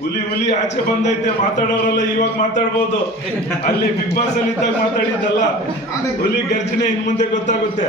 ಹುಲಿ ಹುಲಿ ಆಚೆ ಬಂದೈತೆ ಮಾತಾಡೋರಲ್ಲ ಇವಾಗ ಮಾತಾಡ್ಬೋದು ಅಲ್ಲಿ ಬಿಗ್ ಬಾಸ್ ಅಲ್ಲಿ ಇದ್ದಾಗ ಮಾತಾಡಿದ್ದಲ್ಲ ಹುಲಿ ಗರ್ಜನೆ ಇನ್ ಮುಂದೆ ಗೊತ್ತಾಗುತ್ತೆ